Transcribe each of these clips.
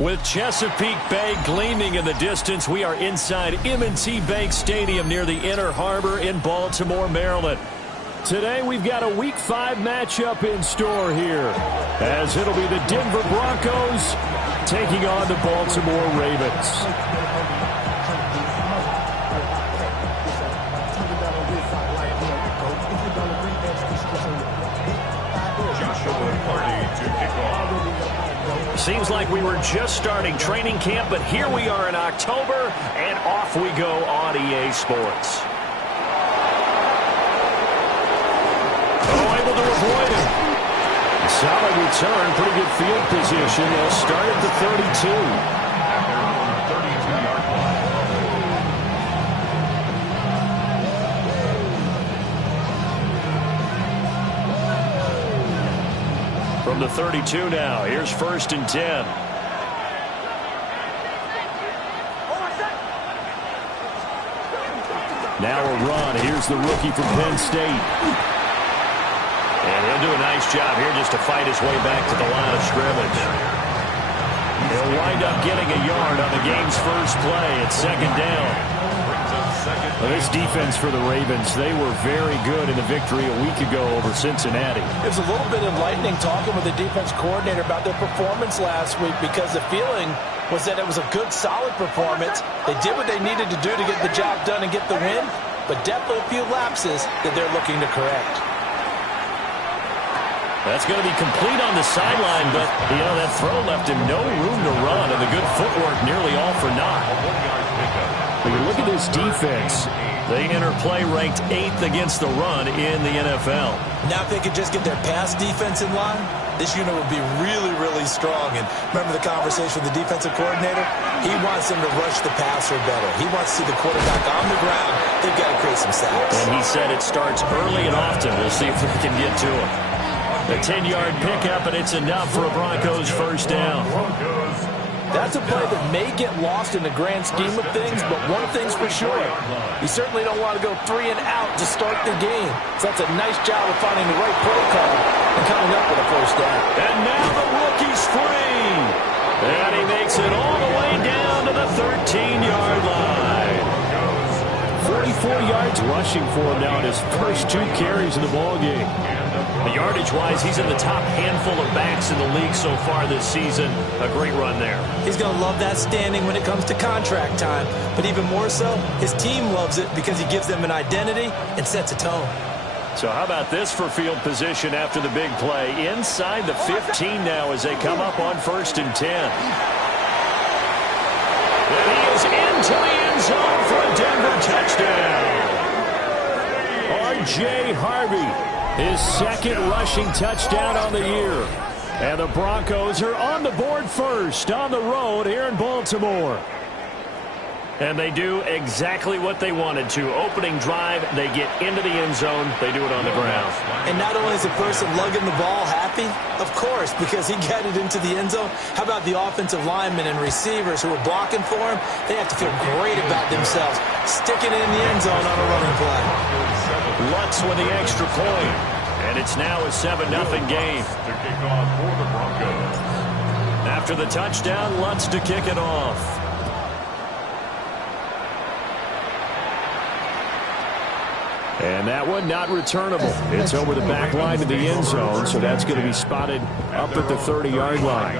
With Chesapeake Bay gleaming in the distance, we are inside M&T Bank Stadium near the Inner Harbor in Baltimore, Maryland. Today we've got a Week 5 matchup in store here, as it'll be the Denver Broncos taking on the Baltimore Ravens. Seems like we were just starting training camp, but here we are in October, and off we go on EA Sports. Oh, able to avoid him. Solid return, pretty good field position. They'll start at the 32. From the 32 now, here's 1st and 10. Now a run. Here's the rookie from Penn State. And he'll do a nice job here just to fight his way back to the line of scrimmage. He'll wind up getting a yard on the game's first play at 2nd down. Well, this defense for the Ravens, they were very good in the victory a week ago over Cincinnati. It was a little bit enlightening talking with the defense coordinator about their performance last week, because the feeling was that it was a good, solid performance. They did what they needed to do to get the job done and get the win, but definitely a few lapses that they're looking to correct. That's going to be complete on the sideline, but, that throw left him no room to run, and the good footwork nearly all for naught. But you look at this defense. They enter play ranked 8th against the run in the NFL. Now if they could just get their pass defense in line, this unit would be really, really strong. And remember the conversation with the defensive coordinator? He wants them to rush the passer better. He wants to see the quarterback on the ground. They've got to create some sacks. And he said it starts early and often. We'll see if we can get to him. A 10-yard pickup, and it's enough for a Broncos first down. That's a play that may get lost in the grand scheme of things, but one thing's for sure. You certainly don't want to go 3 and out to start the game. So that's a nice job of finding the right play call and coming up with a first down. And now the rookie's free. And he makes it all the way down to the 13-yard line. 44 yards rushing for him now in his first 2 carries in the ballgame. Yardage-wise, he's in the top handful of backs in the league so far this season. A great run there. He's going to love that standing when it comes to contract time. But even more so, his team loves it because he gives them an identity and sets a tone. So how about this for field position after the big play? Inside the 15 now as they come up on 1st and 10. And he is into the end zone for a Denver touchdown. R.J. Harvey. His 2nd rushing touchdown on the year. And the Broncos are on the board first on the road here in Baltimore. And they do exactly what they wanted to. Opening drive, they get into the end zone. They do it on the ground. And not only is the person lugging the ball happy, of course, because he got it into the end zone. How about the offensive linemen and receivers who are blocking for him? They have to feel great about themselves, sticking it in the end zone on a running play. Lutz with the extra point. And it's now a 7-0 game. After the touchdown, Lutz to kick it off. And that one not returnable. It's over the back line to the end zone, so that's going to be spotted up at the 30-yard line.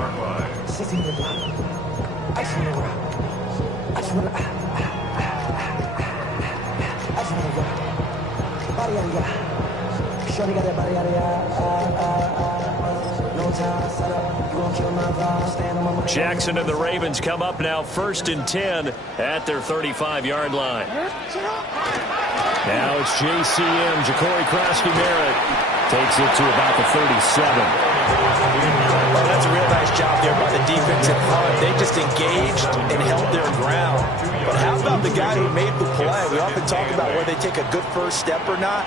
Jackson and the Ravens come up now 1st and 10 at their 35-yard line. Now it's JCM, Ja'Cory Krosky-Merritt, takes it to about the 37. Well, that's a real nice job there by the defensive front. They just engaged and held their ground. But how about the guy who made the play? We often talk about whether they take a good first step or not.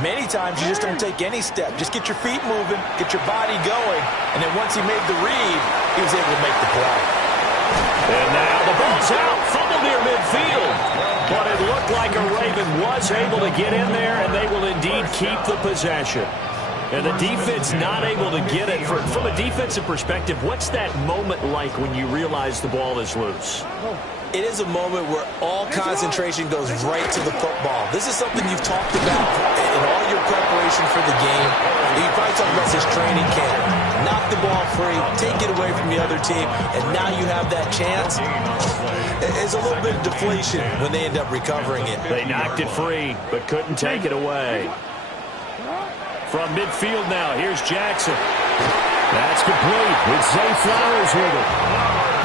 Many times you just don't take any step. Just get your feet moving, get your body going, and then once he made the read, he was able to make the play. And now the ball's out, fumbled near midfield. But it looked like a Raven was able to get in there, and they will indeed keep the possession. And the defense not able to get it. From a defensive perspective, what's that moment like when you realize the ball is loose? It is a moment where all concentration goes right to the football. This is something you've talked about in all your preparation for the game. You probably talked about this training camp. Knock the ball free, take it away from the other team, and now you have that chance. It's a little bit of deflation when they end up recovering it. They knocked it free, but couldn't take it away. From midfield now, here's Jackson. That's complete with Zay Flowers with it.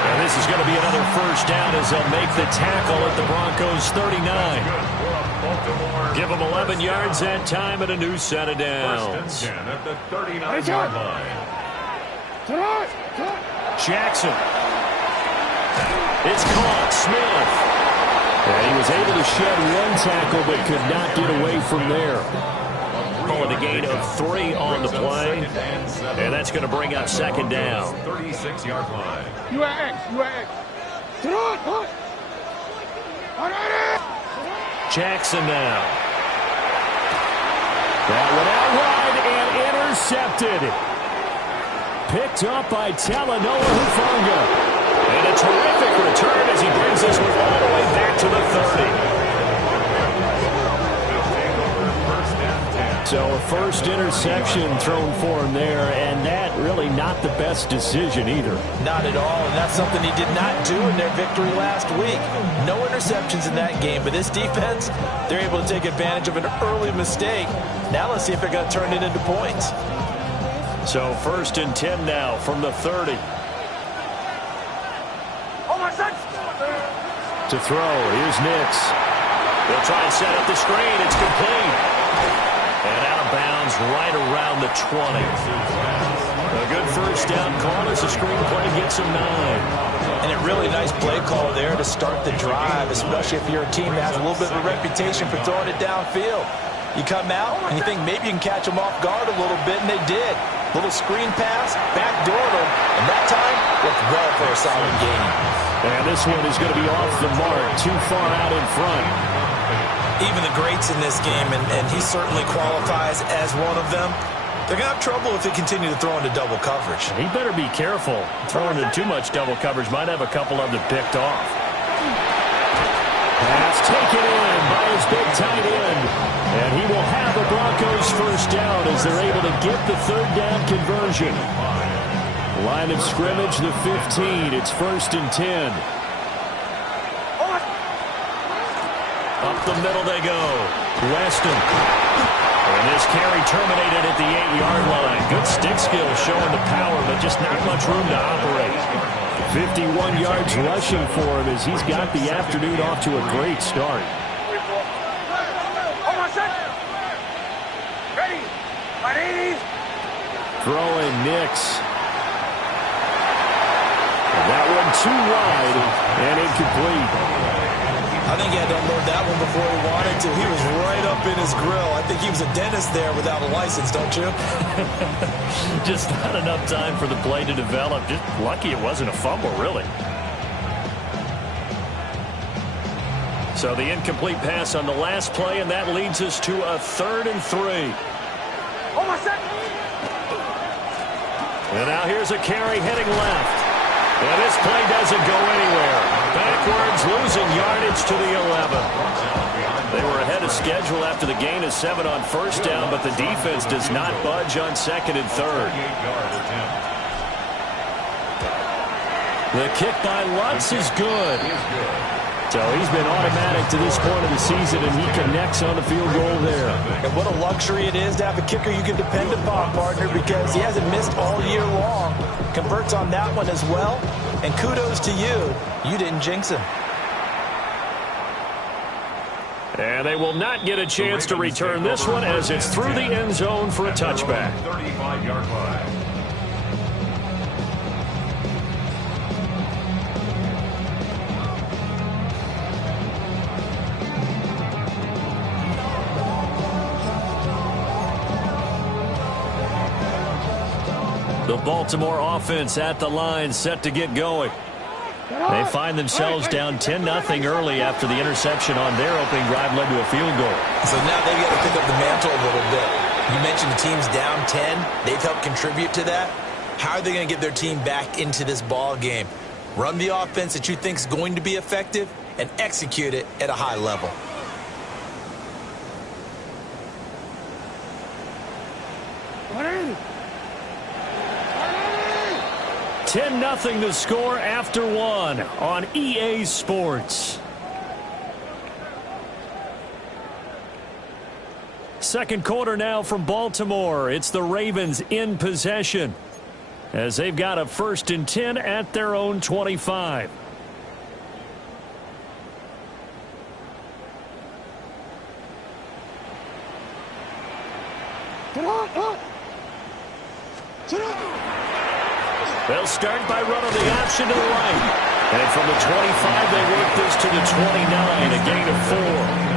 And this is going to be another first down as they'll make the tackle at the Broncos 39. Give them 11 yards that time and a new set of downs. At the 39-yard line. Jackson. It's caught. Smith. And he was able to shed one tackle but could not get away from there. Calling a gain of 3 on the play. And that's going to bring up second down. 36-yard line. Jackson now. That one out wide and intercepted. Picked up by Talanoa Hufanga. And a terrific return as he brings this one all the way back to the 30. So a first interception thrown for him there, and that really not the best decision either. Not at all, and that's something he did not do in their victory last week. No interceptions in that game, but this defense, they're able to take advantage of an early mistake. Now let's see if they're going to turn it into points. So first and 10 now from the 30. To throw, here's Nix. They'll try and set up the screen. It's complete. And out of bounds right around the 20. A good first down call as the screen play gets him 9. And a really nice play call there to start the drive, especially if you're a team that has a little bit of a reputation for throwing it downfield. You come out and you think maybe you can catch them off guard a little bit, and they did. Little screen pass, backdoor them, and that time worked well for a solid gain. And this one is going to be off the mark, too far out in front. Even the greats in this game, and he certainly qualifies as one of them, they're going to have trouble if they continue to throw into double coverage. He better be careful. Throwing into too much double coverage might have a couple of them picked off. Pass taken in by his big tight end. And he will have the Broncos first down as they're able to get the third down conversion. Line of scrimmage, the 15. It's first and 10. Up the middle they go. Weston. And this carry terminated at the 8-yard line. Good stick skill showing the power, but just not much room to operate. 51 yards rushing for him as he's got the afternoon off to a great start. Throwing Nix. That one too wide and incomplete. I think he had to unload that one before he wanted to. He was right up in his grill. I think he was a dentist there without a license, don't you? Just not enough time for the play to develop. Just lucky it wasn't a fumble, really. So the incomplete pass on the last play, and that leads us to a 3rd and 3. And now here's a carry heading left. And this play doesn't go anywhere. Backwards, losing yardage to the 11. They were ahead of schedule after the gain of 7 on first down, but the defense does not budge on 2nd and 3rd. The kick by Lutz is good. So he's been automatic to this point of the season, and he connects on the field goal there. And what a luxury it is to have a kicker you can depend upon, partner, because he hasn't missed all year long. Converts on that one as well. And kudos to you. You didn't jinx him. And they will not get a chance to return this one as it's through the end zone for a touchback. 35-yard line. The Baltimore offense at the line, set to get going. They find themselves down 10-0 early after the interception on their opening drive led to a field goal. So now they've got to pick up the mantle a little bit. You mentioned the team's down 10. They've helped contribute to that. How are they going to get their team back into this ball game? Run the offense that you think is going to be effective and execute it at a high level. What is it? 10-0 to score after one on EA Sports. Second quarter now from Baltimore. It's the Ravens in possession as they've got a 1st and 10 at their own 25. They'll start by running the option to the right. And from the 25, they work this to the 29, a gain of 4.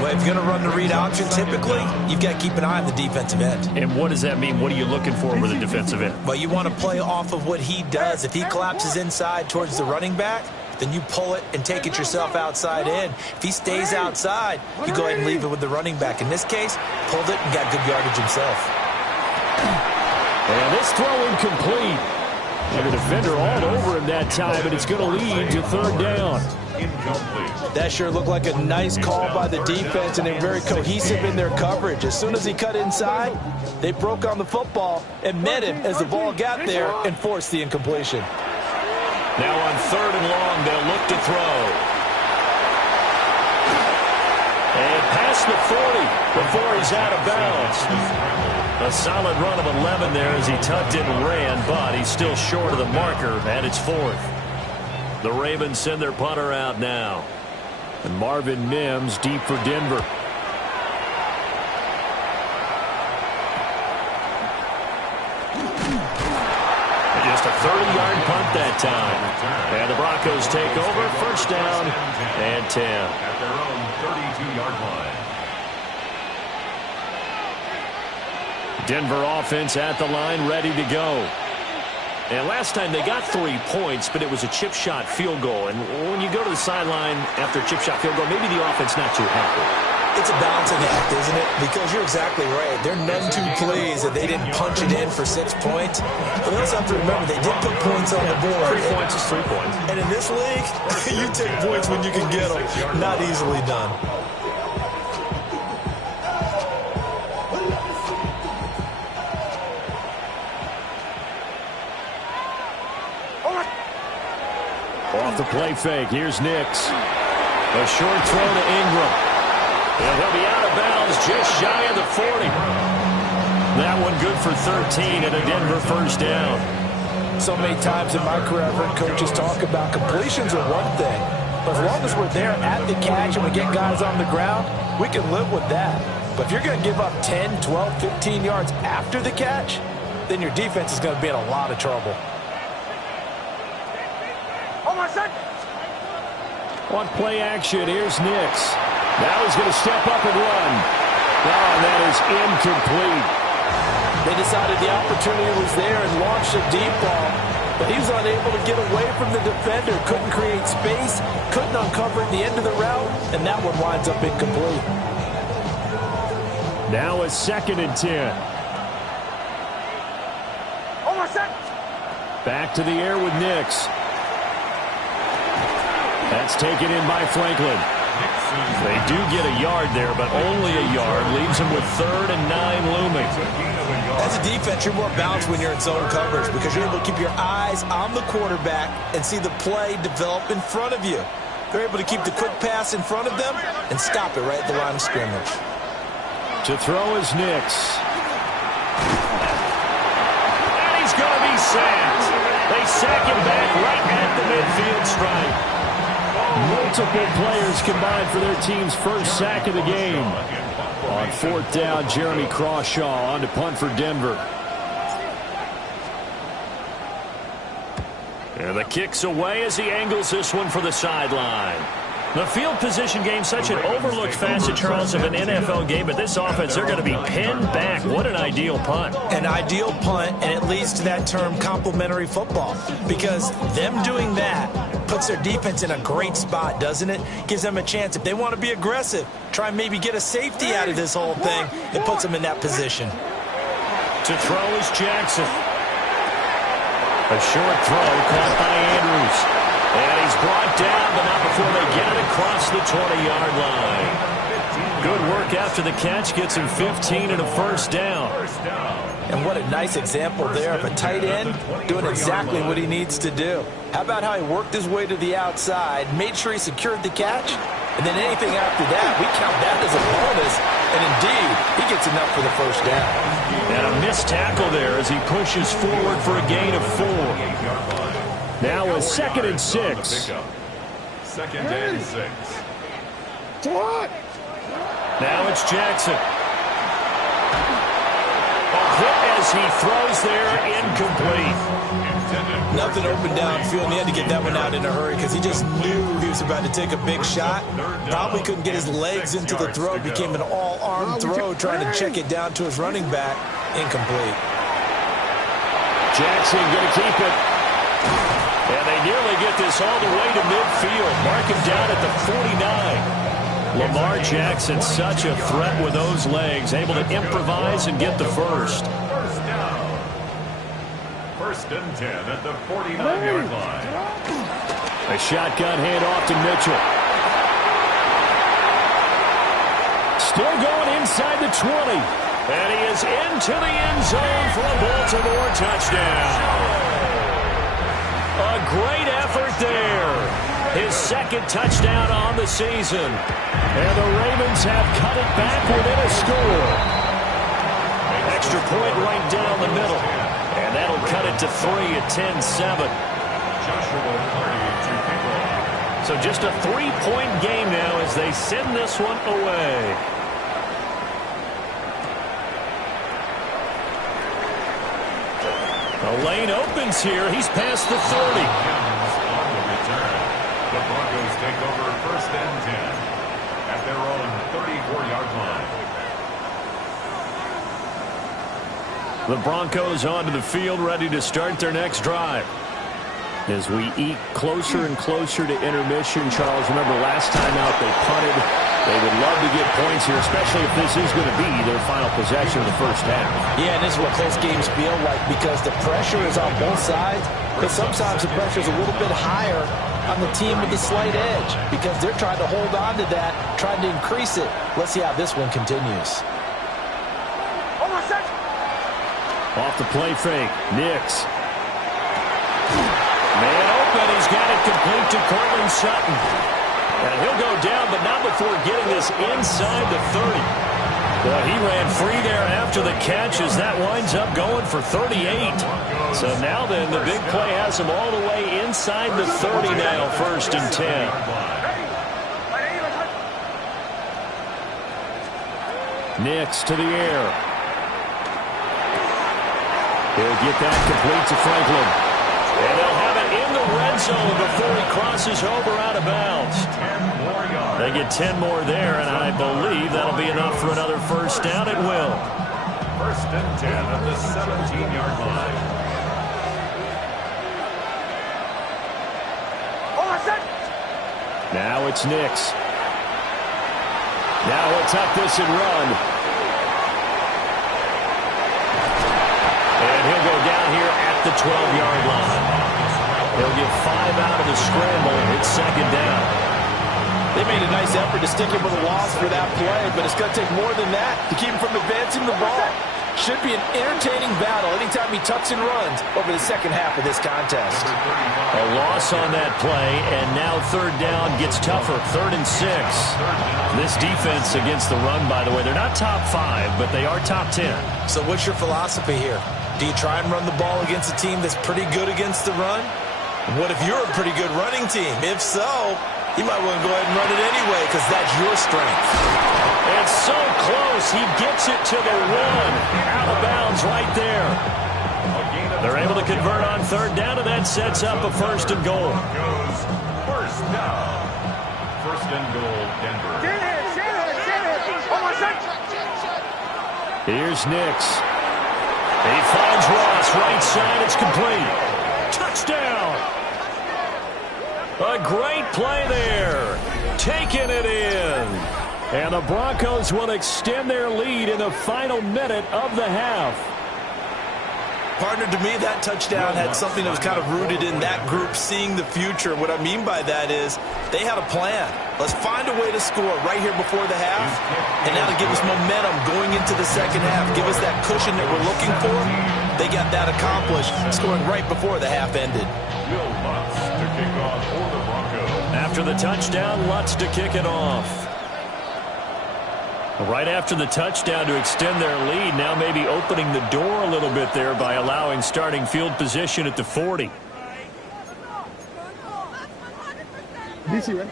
Well, if you're going to run the read option, typically, you've got to keep an eye on the defensive end. And what does that mean? What are you looking for with the defensive end? Well, you want to play off of what he does. If he collapses inside towards the running back, then you pull it and take it yourself outside in. If he stays outside, you go ahead and leave it with the running back. In this case, pulled it and got good yardage himself. And this throw incomplete. And the defender all over him that time, and it's going to lead to 3rd down. That sure looked like a nice call by the defense, and they're very cohesive in their coverage. As soon as he cut inside, they broke on the football and met him as the ball got there and forced the incompletion. Now on 3rd and long, they'll look to throw. And past the 40 before he's out of bounds. A solid run of 11 there as he tucked in and ran, but he's still short of the marker, and it's 4th. The Ravens send their punter out now. And Marvin Mims deep for Denver. Just a 30-yard punt that time. And the Broncos take over, 1st down and 10. At their own 32-yard line. Denver offense at the line, ready to go. And last time they got 3 points, but it was a chip shot field goal. And when you go to the sideline after a chip shot field goal, maybe the offense not too happy. It's a balancing act, isn't it? Because you're exactly right. They're none too pleased that they didn't punch it in for 6 points. But they also have to remember they did put points on the board. 3 points is 3 points. And in this league, you take points when you can get them. Not easily done. Off the play fake, here's Nix. A short throw to Ingram. And he'll be out of bounds just shy of the 40. That one good for 13 and a Denver 1st down. So many times in my career, I've heard coaches talk about completions are one thing. But as long as we're there at the catch and we get guys on the ground, we can live with that. But if you're going to give up 10, 12, 15 yards after the catch, then your defense is going to be in a lot of trouble. On play action, here's Nix. Now he's going to step up and run. Oh, and that is incomplete. They decided the opportunity was there and launched a deep ball, but he was unable to get away from the defender, couldn't create space, couldn't uncover the end of the route, and that one winds up incomplete. Now a 2nd and 10. Back to the air with Nix. That's taken in by Franklin. They do get a yard there, but only a yard. Leaves them with 3rd and 9 looming. As a defense, you're more balanced when you're in zone coverage because you're able to keep your eyes on the quarterback and see the play develop in front of you. They're able to keep the quick pass in front of them and stop it right at the line of scrimmage. To throw is Nix. And he's going to be sacked. They sack him back right at the midfield stripe. Multiple players combined for their team's 1st sack of the game. On 4th down, Jeremy Crawshaw on to punt for Denver. And the kick's away as he angles this one for the sideline. The field position game, such an overlooked facet, Charles, of an NFL game, but this offense, they're going to be pinned back. What an ideal punt. An ideal punt, and it leads to that term complimentary football, because them doing that puts their defense in a great spot, doesn't it? Gives them a chance. If they want to be aggressive, try and maybe get a safety out of this whole thing, it puts them in that position. To throw is Jackson. A short throw caught by Andrews. And he's brought down, but not before they get it across the 20-yard line. Good work after the catch. Gets him 15 and a first down. And what a nice example there of a tight end doing exactly what he needs to do. How about how he worked his way to the outside, made sure he secured the catch, and then anything after that, we count that as a bonus. And indeed, he gets enough for the first down. And a missed tackle there as he pushes forward for a gain of 4. Now a 2nd and 6. 2nd and 6. What? Now it's Jackson. A hit as he throws there, incomplete. Nothing open downfield, and he had to get that one out in a hurry because he just knew he was about to take a big shot. Probably couldn't get his legs into the throw. It became an all-arm throw, trying to check it down to his running back. Incomplete. Jackson going to keep it. And they nearly get this all the way to midfield. Mark him down at the 49. Lamar Jackson, such a threat with those legs, able to improvise and get the first. First down. 1st and 10 at the 49-yard line. A shotgun handoff to Mitchell. Still going inside the 20. And he is into the end zone for a Baltimore touchdown. A great effort there. His 2nd touchdown on the season. And the Ravens have cut it back within a score. Extra point right down the middle. And that'll cut it to 3 at 10-7. So just a 3-point game now as they send this one away. The lane opens here. He's past the 30. The Broncos take over 1st and 10 at their own 34-yard line. The Broncos onto the field, ready to start their next drive. As we eat closer and closer to intermission, Charles, remember last time out they punted. They would love to get points here, especially if this is going to be their final possession of the first half. Yeah, and this is what close games feel like because the pressure is on both sides, but sometimes the pressure is a little bit higher on the team with the slight edge because they're trying to hold on to that, trying to increase it. Let's see how this one continues. Off the play fake, Nix. Man open, he's got it complete to Cortland Sutton. And he'll go down, but not before getting this inside the 30. Well, he ran free there after the catch as that winds up going for 38. So now then, the big play has him all the way inside the 30 now, 1st and 10. Nix to the air. He'll get that complete to Franklin. And they'll have it in the red zone before he crosses over out of bounds. They get 10 more there, and I believe that'll be enough for another first down. It will. 1st and 10 at the 17-yard line. Now it's Nix. Now he'll tuck this and run. And he'll go down here at the 12-yard line. He'll get 5 out of the scramble. It's 2nd down. They made a nice effort to stick him with a loss for that play, but it's going to take more than that to keep him from advancing the ball. Should be an entertaining battle anytime he tucks and runs over the second half of this contest. A loss on that play, and now 3rd down gets tougher. 3rd and 6. This defense against the run, by the way, they're not top 5, but they are top 10. So what's your philosophy here? Do you try and run the ball against a team that's pretty good against the run? What if you're a pretty good running team? If so, you might want to go ahead and run it anyway because that's your strength. And so close, he gets it to the 1. Out of bounds right there. They're able to convert on 3rd down, and that sets up a 1st and goal. First down. 1st and goal, Denver. Here's Nix. He finds Ross right side. It's complete. Touchdown. A great play there. Taking it in. And the Broncos will extend their lead in the final minute of the half. Partner, to me, that touchdown had something that was kind of rooted in that group seeing the future. What I mean by that is they had a plan. Let's find a way to score right here before the half, and that'll give us momentum going into the second half. Give us that cushion that we're looking for. They got that accomplished, scoring right before the half ended. To kick off for the Broncos. After the touchdown, Lutz to kick it off. Right after the touchdown to extend their lead, now maybe opening the door a little bit there by allowing starting field position at the 40.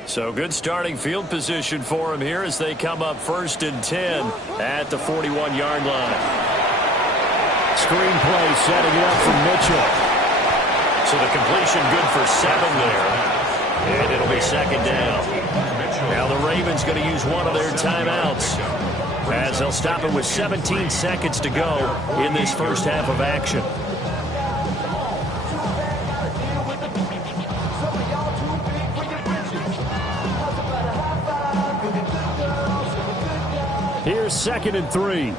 So good starting field position for him here as they come up 1st and 10 at the 41-yard line. Screenplay setting it up for Mitchell. So the completion good for 7 there. And it'll be 2nd down. Now the Ravens going to use one of their timeouts as they'll stop it with 17 seconds to go in this first half of action. Here's 2nd and 3.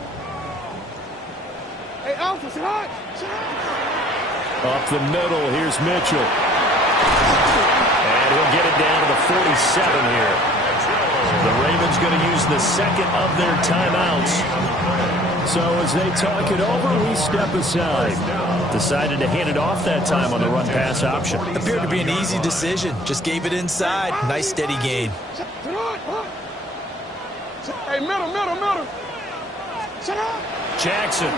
Hey, Alpha, sit hot. Up the middle, here's Mitchell. And he'll get it down to the 47 here. The Ravens going to use the 2nd of their timeouts. So as they talk it over, we step aside. Decided to hand it off that time on the run-pass option. Appeared to be an easy decision. Just gave it inside. Nice steady gain. Hey, middle. Sit up. Jackson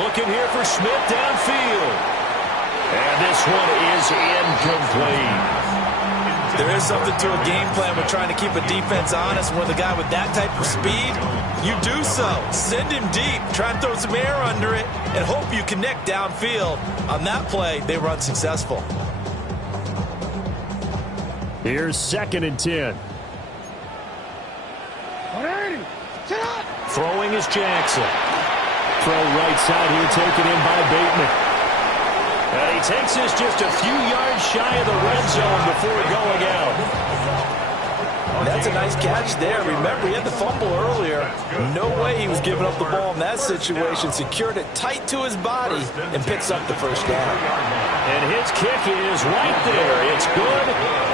looking here for Smith downfield. And this one is incomplete. There is something to a game plan with trying to keep a defense honest. With a guy with that type of speed, you do so. Send him deep. Try and throw some air under it and hope you connect downfield. On that play, they were unsuccessful. Here's 2nd and 10. 180. Sit up. Throwing is Jackson. Throw right side here, taken in by Bateman. And he takes this just a few yards shy of the red zone before going out. That's a nice catch there. Remember, he had the fumble earlier. No way he was giving up the ball in that situation. Secured it tight to his body and picks up the first down. And his kick is right there. It's good,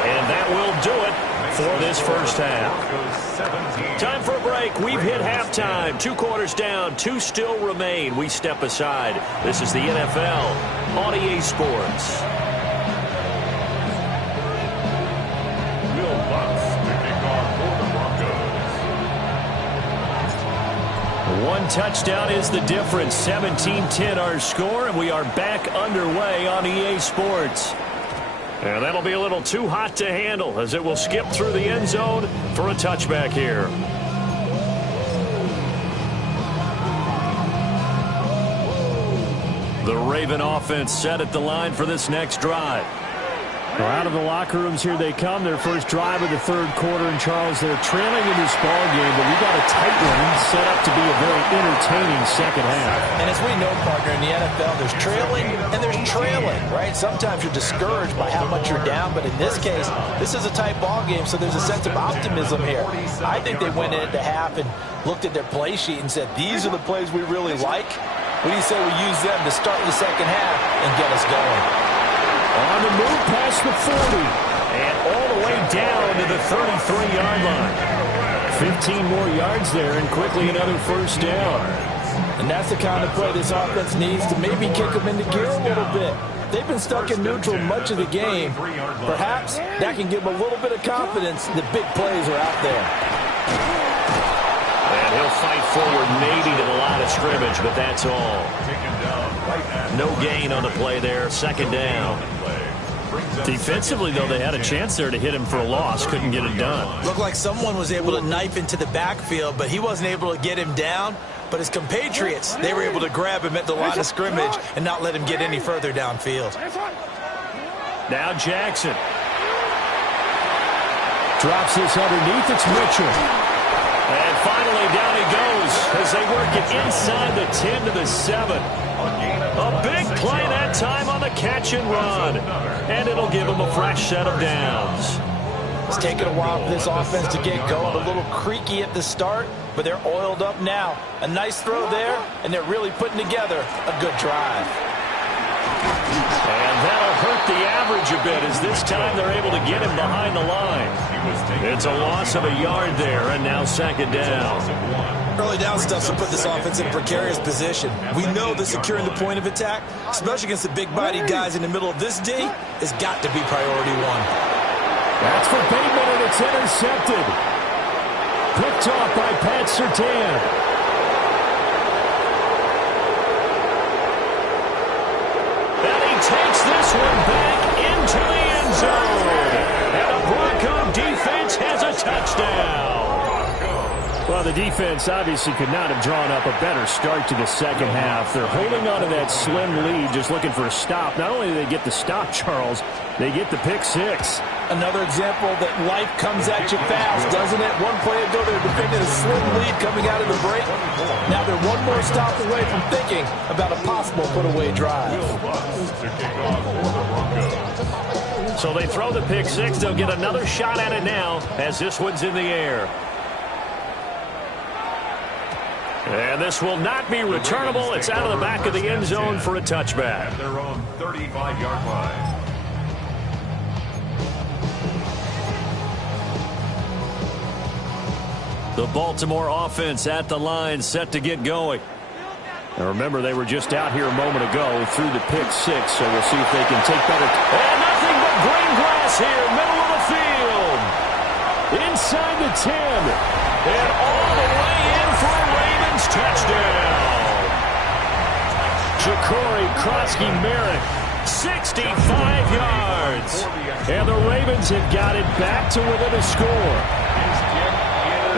and that will do it for this first half. Time for a break. We've hit halftime. 2 quarters down. 2 still remain. We step aside. This is the NFL on EA Sports. One touchdown is the difference. 17-10 our score, and we are back underway on EA Sports. And that'll be a little too hot to handle as it will skip through the end zone for a touchback here. The Raven offense set at the line for this next drive. Well, out of the locker rooms here they come. Their first drive of the 3rd quarter. And Charles, they're trailing in this ball game, but we got a tight one set up to be a very entertaining second half. And as we know, partner, in the NFL, there's trailing and there's trailing, right? Sometimes you're discouraged by how much you're down, but in this case, this is a tight ball game, so there's a sense of optimism here. I think they went into half and looked at their play sheet and said, these are the plays we really like. What do you say we use them to start the second half and get us going? On the move past the 40. And all the way down to the 33-yard line. 15 more yards there, and quickly another first down. And that's the kind of play this offense needs to maybe kick them into gear a little bit. They've been stuck in neutral much of the game. Perhaps that can give them a little bit of confidence that big plays are out there. And he'll fight forward maybe to the line of scrimmage, but that's all. No gain on the play there. 2nd down. Defensively, though, they had a chance there to hit him for a loss. Couldn't get it done. Looked like someone was able to knife into the backfield, but he wasn't able to get him down. But his compatriots, they were able to grab him at the line of scrimmage and not let him get any further downfield. Now Jackson. Drops this underneath. It's Mitchell. And finally, down he goes. as they work it inside the 10 to the 7. A big play that time on the catch and run. And it'll give them a fresh set of downs. It's taken a while for this offense to get going. A little creaky at the start, but they're oiled up now. A nice throw there, and they're really putting together a good drive. And that'll hurt the average a bit as this time they're able to get him behind the line. It's a loss of a yard there, and now second down. Early down stuff will put this offense in a precarious position. We know that securing the point of attack, especially against the big-bodied guys in the middle of this D, has got to be priority one. That's for Bateman, and it's intercepted. Picked off by Pat Surtain. And he takes this one back into the end zone. And the Bronco defense has a touchdown. Well, the defense obviously could not have drawn up a better start to the second half. They're holding on to that slim lead, just looking for a stop. Not only do they get the stop, Charles, they get the pick six. Another example that life comes at you fast, doesn't it? One play ago, they were defending a slim lead coming out of the break. Now they're one more stop away from thinking about a possible put-away drive. So they throw the pick six. They'll get another shot at it now as this one's in the air. And this will not be returnable. It's out of the back of the end zone for a touchback. At their own 35-yard line. The Baltimore offense at the line, set to get going. Now remember, they were just out here a moment ago through the pick six, so we'll see if they can take better. And nothing but green grass here, middle of the field. Inside the 10. And all the way in for a Ravens touchdown. Ja'Cory Krosky-Merritt, 65 yards. and the Ravens have got it back to within a score.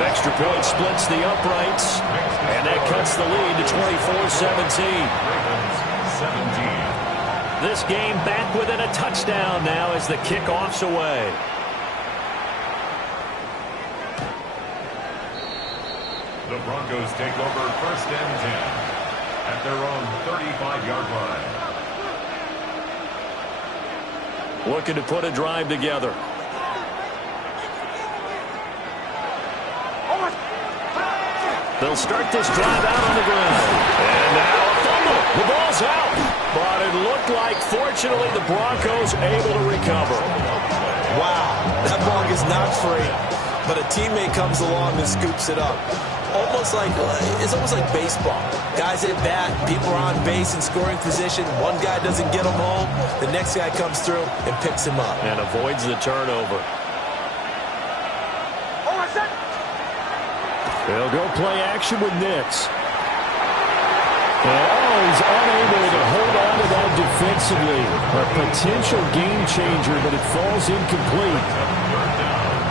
Extra point splits the uprights, and that cuts the lead to 24-17. This game back within a touchdown now as the kickoff's away. The Broncos take over first and 10 at their own 35-yard line. Looking to put a drive together. They'll start this drive out on the ground. And now a fumble. The ball's out. But it looked like, fortunately, the Broncos able to recover. Wow, that ball is not free, but a teammate comes along and scoops it up. It's almost like baseball. Guys at bat, people are on base in scoring position. One guy doesn't get them home. The next guy comes through and picks him up. And avoids the turnover. They'll go play action with Nix. And he's unable to hold on to that defensively. A potential game changer, but it falls incomplete.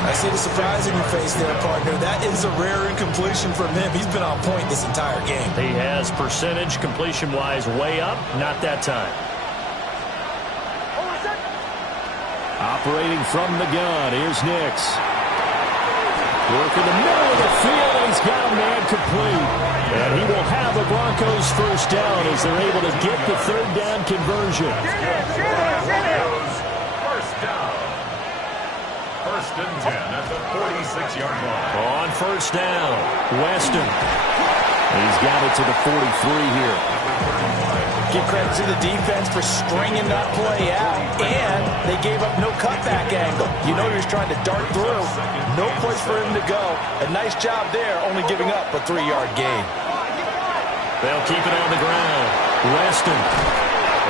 I see the surprise in your face there, partner. That is a rare incompletion from him. He's been on point this entire game. He has percentage completion-wise way up. Not that time. Operating from the gun, here's Nix. Work in the middle of the field, and he's got a man complete. And he will have the Broncos first down as they're able to get the third down conversion. First down. First and 10 at the 46-yard line. On first down, Weston. He's got it to the 43 here. Give credit to the defense for stringing that play out, and they gave up no cutback angle. You know he was trying to dart through. No place for him to go. A nice job there, only giving up a 3-yard gain. they'll keep it on the ground. Weston.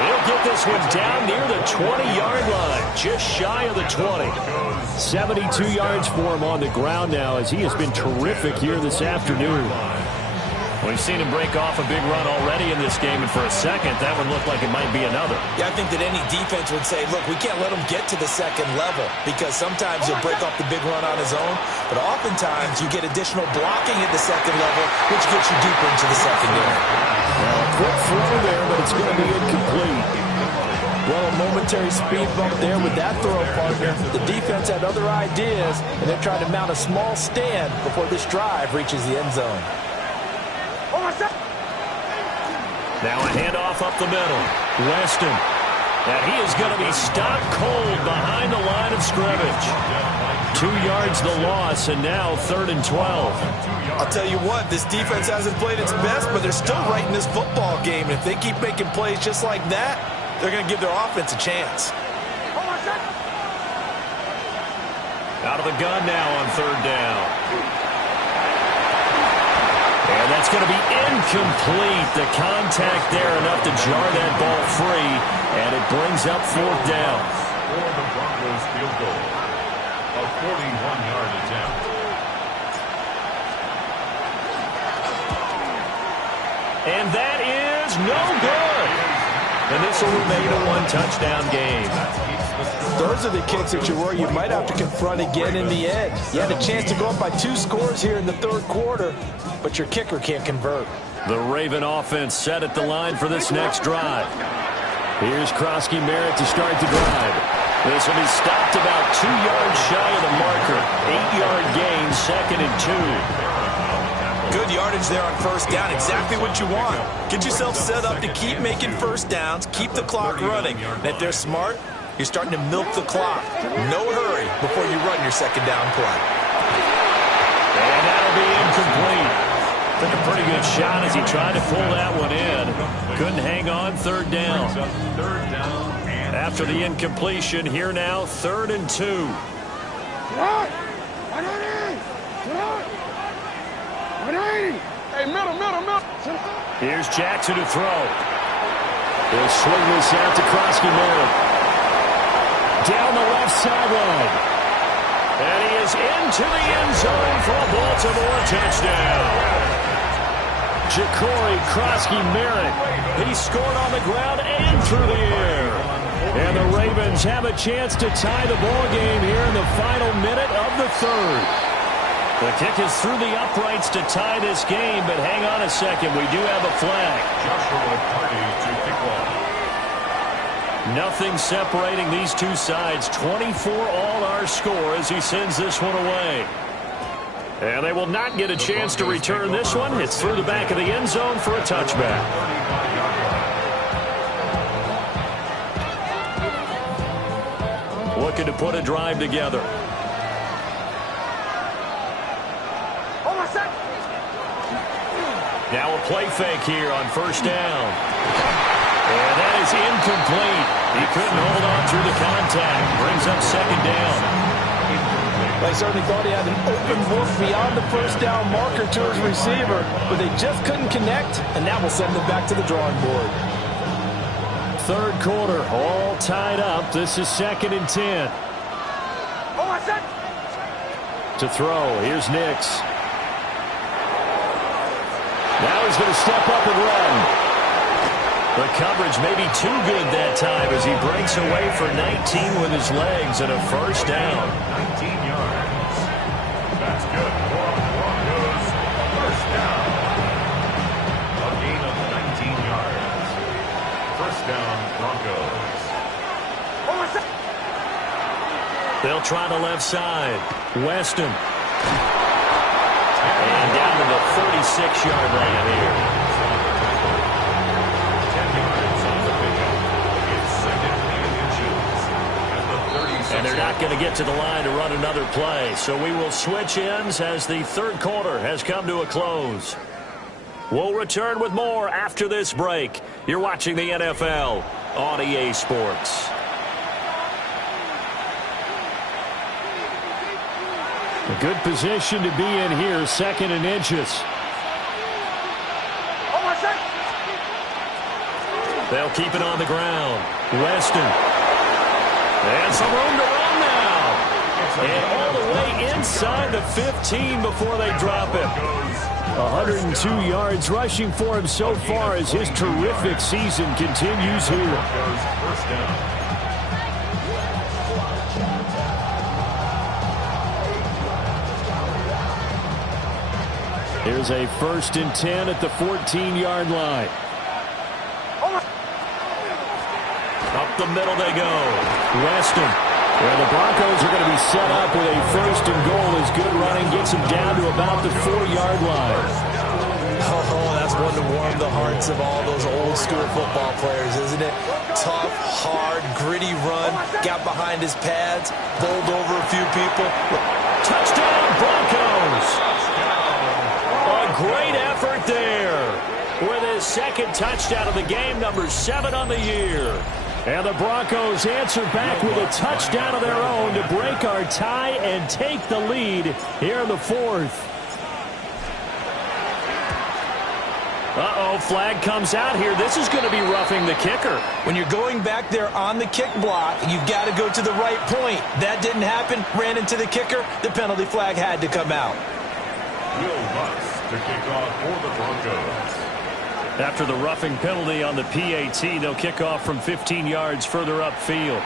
He'll get this one down near the 20-yard line, just shy of the 20. 72 yards for him on the ground now as he has been terrific here this afternoon. We've seen him break off a big run already in this game, and for a second, that one looked like it might be another. Yeah, I think that any defense would say, look, we can't let him get to the second level because sometimes he'll break off the big run on his own, but oftentimes you get additional blocking at the second level, which gets you deeper into the secondary. Well, a quick throw there, but it's going to be incomplete. Well, a momentary speed bump there with that throw, partner. The defense had other ideas, and they're trying to mount a small stand before this drive reaches the end zone. Now a handoff up the middle. Weston. And he is going to be stopped cold behind the line of scrimmage. 2 yards the loss, and now 3rd and 12. I'll tell you what, this defense hasn't played its best, but they're still right in this football game. And if they keep making plays just like that, they're going to give their offense a chance. Out of the gun now on 3rd down. And that's going to be incomplete. The contact there enough to jar that ball free, and it brings up 4th down. For the Broncos field goal, a 41-yard attempt. And that is no good. And this will remain a 1-touchdown game. Those are the kicks that you worry you might have to confront again in the end. You had a chance to go up by 2 scores here in the 3rd quarter, but your kicker can't convert. The Raven offense set at the line for this next drive. Here's Krosky Merritt to start the drive. This will be stopped about 2 yards shy of the marker. 8-yard gain, 2nd and 2. Good yardage there on 1st down. Exactly what you want. Get yourself set up to keep making 1st downs, keep the clock running. And if they're smart, you're starting to milk the clock. No hurry before you run your 2nd down play. And that'll be incomplete. Took a pretty good shot as he tried to pull that one in. Couldn't hang on 3rd down. After the incompletion, here now 3rd and 2. Hey, middle. Here's Jackson to throw. He'll swing this out to Krosky Merritt. Down the left sideline. And he is into the end zone for a Baltimore touchdown. Ja'Cory Krosky Merritt. He scored on the ground and through the air. And the Ravens have a chance to tie the ball game here in the final minute of the 3rd. The kick is through the uprights to tie this game, but hang on a second. We do have a flag. Joshua Party to kick off. Nothing separating these two sides. 24 all our score as he sends this one away. And they will not get a chance to return this one. It's through the back of the end zone for a touchback. Looking to put a drive together. Now a play fake here on 1st down. And that is incomplete. He couldn't hold on through the contact. Brings up 2nd down. They certainly thought he had an open look beyond the 1st down marker to his receiver, but they just couldn't connect, and that will send them back to the drawing board. 3rd quarter, all tied up. This is 2nd and 10. To throw, here's Nix. Now he's going to step up and run. The coverage may be too good that time as he breaks away for 19 with his legs and a 1st down. 19 yards. That's good for Broncos. 1st down. A gain of 19 yards. 1st down, Broncos. They'll try the left side. Weston. And down to the 36-yard line here. 10 yards on the pickup. It's 2nd and inches. And they're not going to get to the line to run another play. So we will switch ends as the 3rd quarter has come to a close. We'll return with more after this break. You're watching the NFL on EA Sports. A good position to be in here, 2nd and inches. They'll keep it on the ground. Weston. And some room to run now. And all the way inside the 15 before they drop him. 102 yards rushing for him so far as his terrific season continues here. 1st down. Here's a 1st and 10 at the 14-yard line. Up the middle they go. Weston. And the Broncos are going to be set up with a 1st and goal as good running gets them down to about the 4-yard line. Oh, that's one to warm the hearts of all those old school football players, isn't it? Tough, hard, gritty run, got behind his pads, bowled over a few people. Touchdown, Broncos! A great effort there with his second touchdown of the game, number 7 on the year. And the Broncos answer back with a touchdown of their own to break our tie and take the lead here in the fourth. Uh-oh, flag comes out here. This is going to be roughing the kicker. When you're going back there on the kick block, you've got to go to the right point. That didn't happen. Ran into the kicker. The penalty flag had to come out. Will Lutz to kick off for the Broncos. After the roughing penalty on the PAT, they'll kick off from 15 yards further upfield.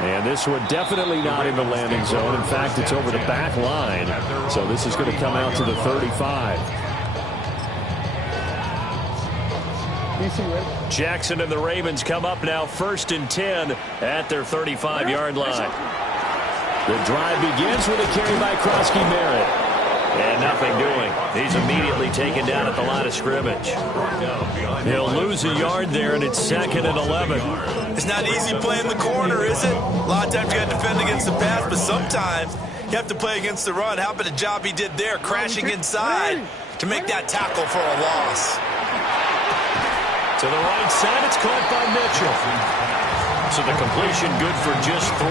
And this one definitely not in the landing zone. In fact, it's over the back line. So this is going to come out to the 35. Jackson and the Ravens come up now 1st and 10 at their 35-yard line. The drive begins with a carry by Krosky-Merritt. And nothing doing. He's immediately taken down at the line of scrimmage. He'll lose a yard there, and it's 2nd and 11. It's not easy playing the corner, is it? A lot of times you got to defend against the pass, but sometimes you have to play against the run. How about the job he did there, crashing inside to make that tackle for a loss. To the right side, it's caught by Mitchell. So the completion good for just 3.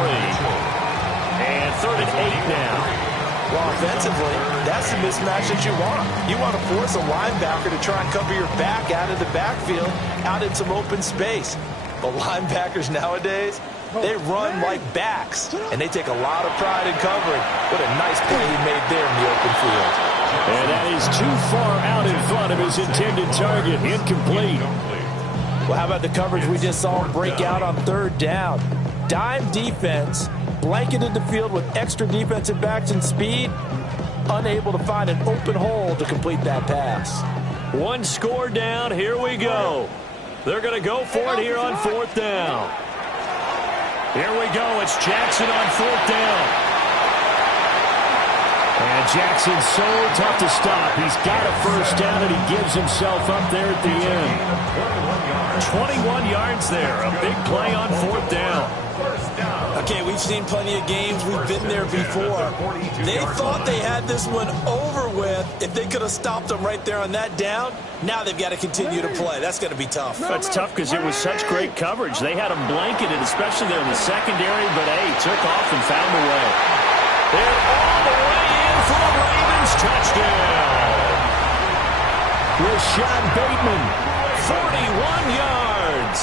And 3rd and 8 now. Well, offensively, that's the mismatch that you want. You want to force a linebacker to try and cover your back out of the backfield, out in some open space. But linebackers nowadays, they run like backs, and they take a lot of pride in covering. What a nice play he made there in the open field. And that is too far out in front of his intended target. Incomplete. Well, how about the coverage we just saw him break out on 3rd down? Dime defense, blanketed the field with extra defensive backs and speed, unable to find an open hole to complete that pass. 1 score down. Here we go. They're going to go for it here on 4th down. Here we go. It's Jackson on 4th down. And Jackson's so tough to stop. He's got a 1st down, and he gives himself up there at the end. 21 yards there. A big play on 4th down. Okay, we've seen plenty of games. We've been there before. They thought they had this one over with if they could have stopped them right there on that down. Now they've got to continue to play. That's going to be tough. That's tough because it was such great coverage. They had them blanketed, especially there in the secondary, but, hey, took off and found a way. And all the way in for the Ravens touchdown. Rashad Bateman, 41 yards.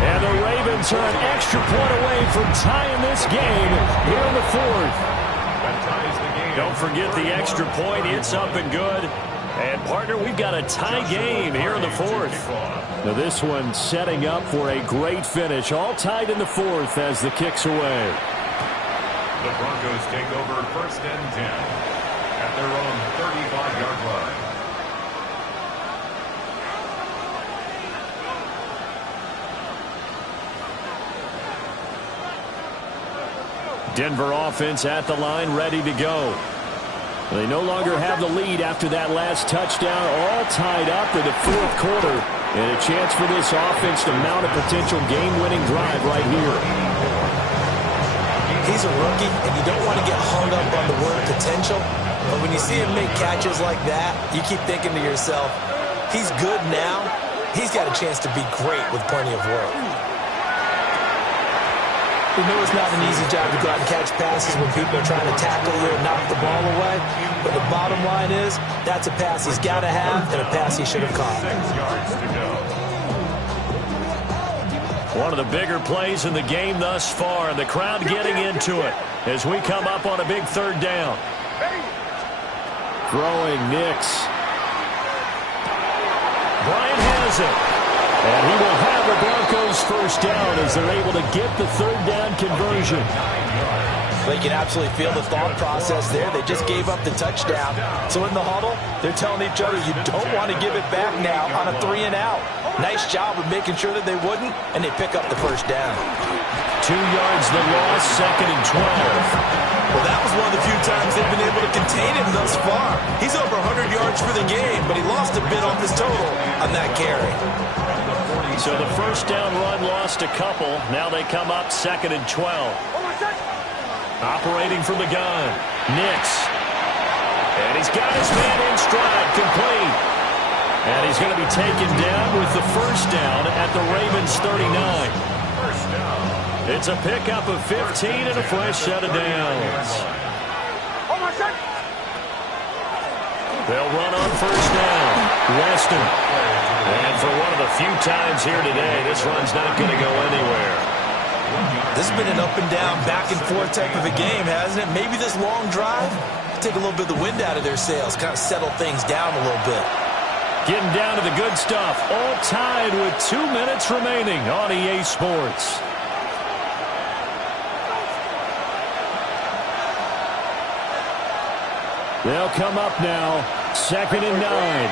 And the Ravens are an extra point away from tying this game here in the 4th. Don't forget the extra point. It's up and good. And, partner, we've got a tie game here in the 4th. Now this one setting up for a great finish. All tied in the 4th as the kick's away. The Broncos take over 1st and 10 at their own 35-yard line. Denver offense at the line, ready to go. They no longer have the lead after that last touchdown, all tied up in the 4th quarter. And a chance for this offense to mount a potential game-winning drive right here. He's a rookie, and you don't want to get hung up on the word potential. But when you see him make catches like that, you keep thinking to yourself, he's good now. He's got a chance to be great with plenty of work. We know it's not an easy job to go out and catch passes when people are trying to tackle you and knock the ball away. But the bottom line is, that's a pass he's got to have and a pass he should have caught. 6 yards to go. One of the bigger plays in the game thus far, and the crowd getting into it as we come up on a big 3rd down. Throwing Nix. Bryant has it. And he will have the Broncos 1st down as they're able to get the 3rd down conversion. They can absolutely feel the thought process there. They just gave up the touchdown. So in the huddle, they're telling each other, you don't want to give it back now on a 3-and-out. Nice job of making sure that they wouldn't, and they pick up the 1st down. 2 yards the loss, 2nd and 12. Well, that was one of the few times they've been able to contain him thus far. He's over 100 yards for the game, but he lost a bit off his total on that carry. So the first down run lost a couple. Now they come up 2nd and 12. Operating from the gun, Nix. And he's got his man in stride, complete. And he's going to be taken down with the first down at the Ravens 39. It's a pickup of 15 and a fresh set of downs. They'll run on first down. Weston. And for one of the few times here today, this run's not going to go anywhere. This has been an up and down, back and forth type of a game, hasn't it? Maybe this long drive take a little bit of the wind out of their sails, kind of settle things down a little bit. Getting down to the good stuff. All tied with 2 minutes remaining on EA Sports. They'll come up now, 2nd and 9.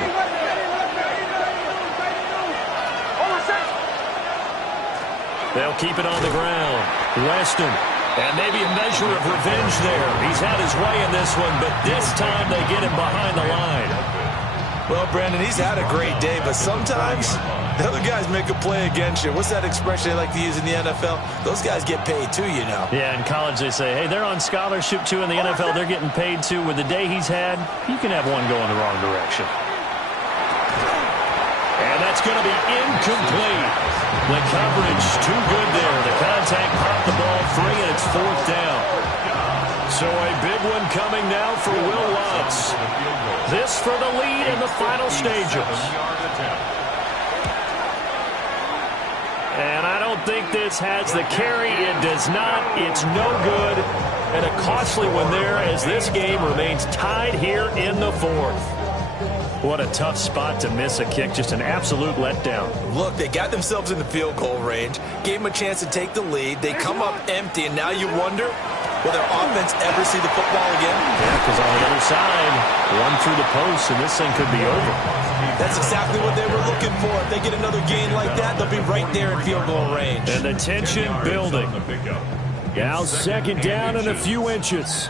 They'll keep it on the ground. Weston. And maybe a measure of revenge there. He's had his way in this one, but this time they get him behind the line. Well, Brandon, he's had a great day, but sometimes the other guys make a play against you. What's that expression they like to use in the NFL? Those guys get paid too, you know. Yeah, in college they say, hey, they're on scholarship too. In the NFL, they're getting paid too. With the day he's had, you can have one go in the wrong direction. And that's going to be incomplete. The coverage too good there. The contact popped the ball free, and it's 4th down. So a big one coming now for Will Lutz. This for the lead in the final stages. And I don't think this has the carry. It does not. It's no good. And a costly one there as this game remains tied here in the 4th. What a tough spot to miss a kick. Just an absolute letdown. Look, they got themselves in the field goal range, gave them a chance to take the lead. They come up empty, and now you wonder, will their offense ever see the football again? Yeah, because on the other side, one through the post, and this thing could be over. That's exactly what they were looking for. If they get another gain like that, they'll be right there in field goal range. And the tension building. Now 2nd down and a few inches.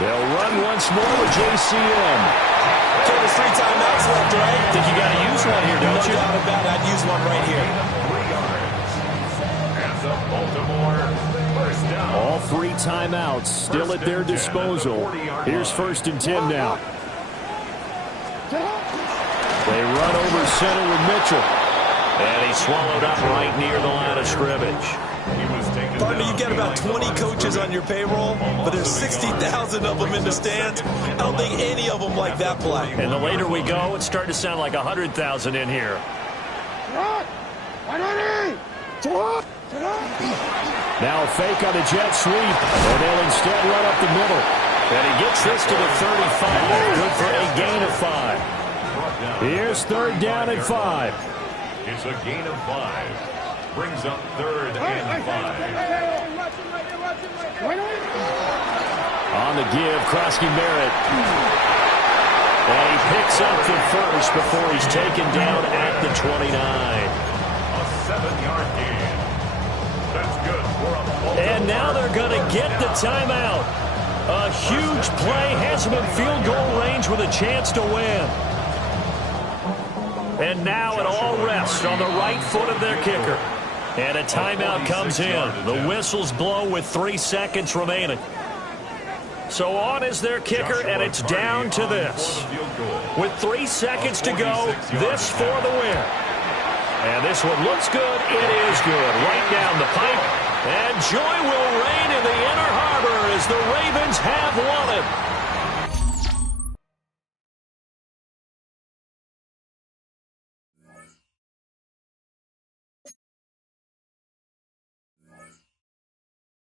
They'll run once more with JCM. Okay, there's 3 timeouts left, right? Think you got to use one here, don't you? No doubt about it. I'd use one right here. 3 yards. Baltimore, first down. All 3 timeouts still at their disposal. Here's 1st and 10 now. They run over center with Mitchell. And he's swallowed up right near the line of scrimmage. Partner, you've got about 20 coaches on your payroll, but there's 60,000 of them in the stands. I don't think any of them like that play. And the later we go, it's starting to sound like 100,000 in here. Now a fake on a jet sweep, and they'll instead run up the middle. And he gets this to the 35, good for a gain of 5. Here's 3rd down and 5. It's a gain of 5. Brings up 3rd and 5. On the give, Krosky Merritt. And he picks up the first before he's taken down at the 29. A 7-yard gain. That's good for a Baltimore. And now they're going to get the timeout. A huge play has them in field goal range with a chance to win. And now it all rests on the right foot of their kicker. And a timeout comes in. The whistles blow with 3 seconds remaining. So on is their kicker, and it's down to this. With 3 seconds to go, this for the win. And this one looks good. It is good. Right down the pipe. And joy will reign in the Inner Harbor as the Ravens have won it.